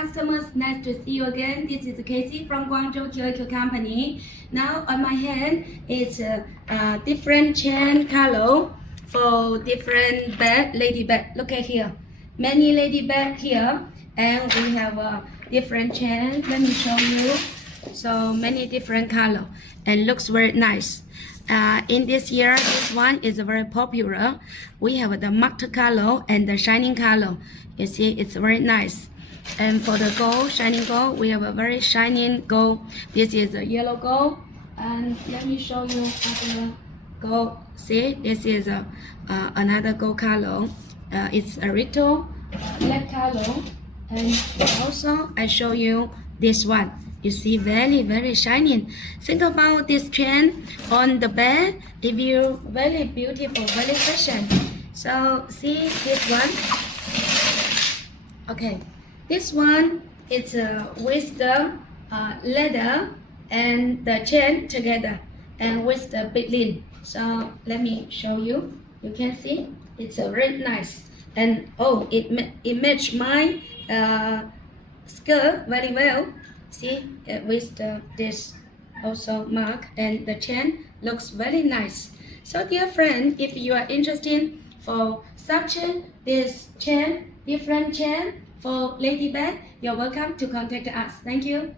customers, nice to see you again. This is Casey from Guangzhou QQ Company. Now on my hand is a different chain color for different bag, lady bag. Look at here, many lady bag here, and we have a different chain. Let me show you. So many different color and looks very nice. In this year, this one is very popular. We have the matte color and the shining color. You see, it's very nice. And for the gold, shining gold, we have a very shining gold. This is a yellow gold. And let me show you other gold. See, this is another gold color. It's a little black color. And also, I show you this one. You see, very shining. Think about this chain on the bed. If you very beautiful, very fashion. So see this one. Okay, this one is with the leather and the chain together, and with the big lin. So let me show you. You can see it's very nice, and oh, it match my skirt very well. See, with this also mark, and the chain looks very nice. So dear friend, if you are interested for such this chain, different chain for lady bag, you're welcome to contact us. Thank you.